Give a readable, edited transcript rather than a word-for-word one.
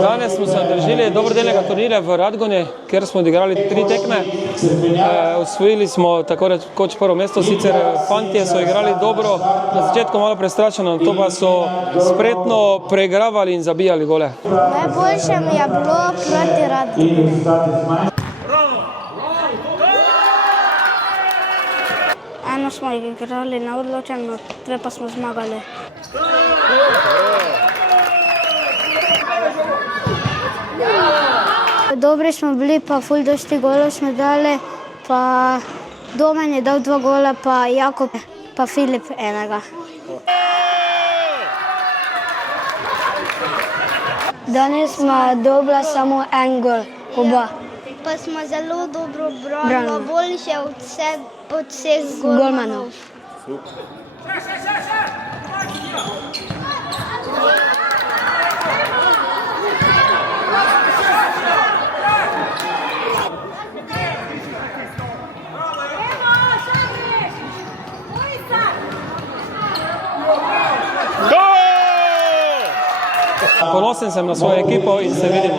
Danes smo se držali dobrodelnega turnirja v Radgoni, kjer smo odigrali 3 tekme. Osvojili smo tako rekoč prvo mesto, sicer fantje so igrali dobro, na začetku malo prestrašeno, to pa so spretno preigravali in zabijali gole. Najboljše mi je bilo proti Radgoni. Eno smo igrali neodločeno, 2 pa smo zmagali. Dobri smo bili, pa ful dosti golov smo dali, pa Domen je dal 2 gola, pa Jakob, pa Filip enega. Danes smo dobila samo 1 gol, oba. Pa smo zelo dobro branili, boljše od vseh golmanov. Ponosen sem na svojo ekipo in se vidimo.